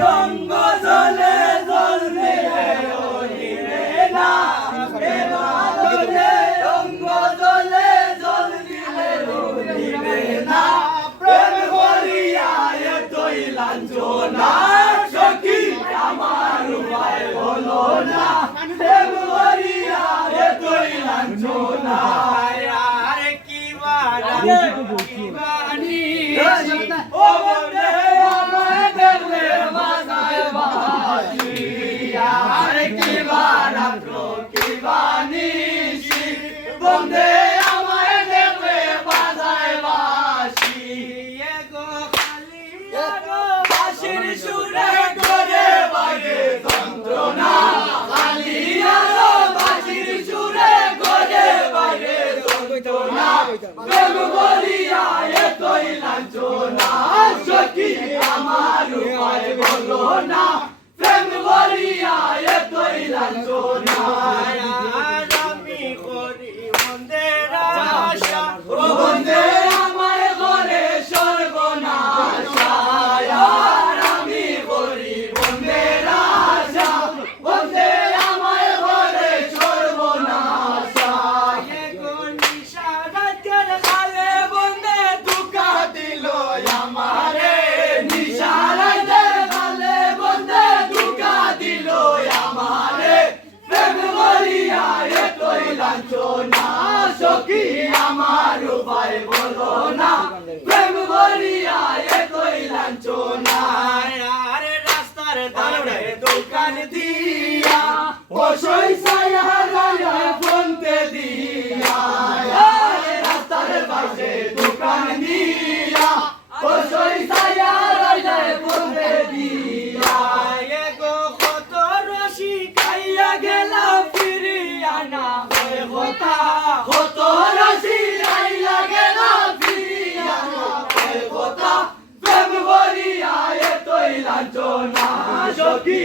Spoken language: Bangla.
রঙ্গ জলে জল দিলে নিবে না প্রেম আদলে রঙ্গ জলে জল দিলে নিবে না প্রেম করিয়া এতই লাঞ্ছনা সখী আমার উপায় বলো না প্রেম করিয়া এতই লাঞ্ছনা আরে কি বানি ও বন্ধে আমায় দেখলে বাজায় বাঁশি আরে কি বানিসি বন্ধে আমায় দেখলে বাজায় বাঁশি এগো খালি এগো বাঁশির সুরে করে বাইরে যন্ত্রণা খালি এগো বাঁশির সুরে করে বাইরে যন্ত্রণা প্রেম করিয়া এতই লাঞ্ছনা সখী আমার উপায় বলো না প্রেম করিয়া এতই লাঞ্ছনা আমি করি বন্ধের আশা ও বন্ধে আমার ঘরে সর্বনাশ আমি করি বন্ধের আশা বন্ধে আমার ঘরে সর্বনাশ এগো নিশা রাতের খালে বন্ধে দুকা দিল আমারে নিশা রাতের খালে বন্ধে দুকা দিল আমারে প্রেম করিয়া এতই লাঞ্ছনা সখী আমার উপায় বলো না প্রেম করিয়া এতই লাঞ্ছনা আরে রাস্তার ধারে দোকান দিয়া বসই ছায়া রায়া ফোনতে দিয়া আরে রাস্তার পাশে দোকান দিয়া বসই ছায়া রায়া ফোনতে দিয়া এগো কত রসি খাইয়া গেলা ফিরিয়া না হয় কথা কত রসি খাইয়া গেলা ফিরিয়া না হয় কথা প্রেম করিয়া এতই লাঞ্ছনা সখী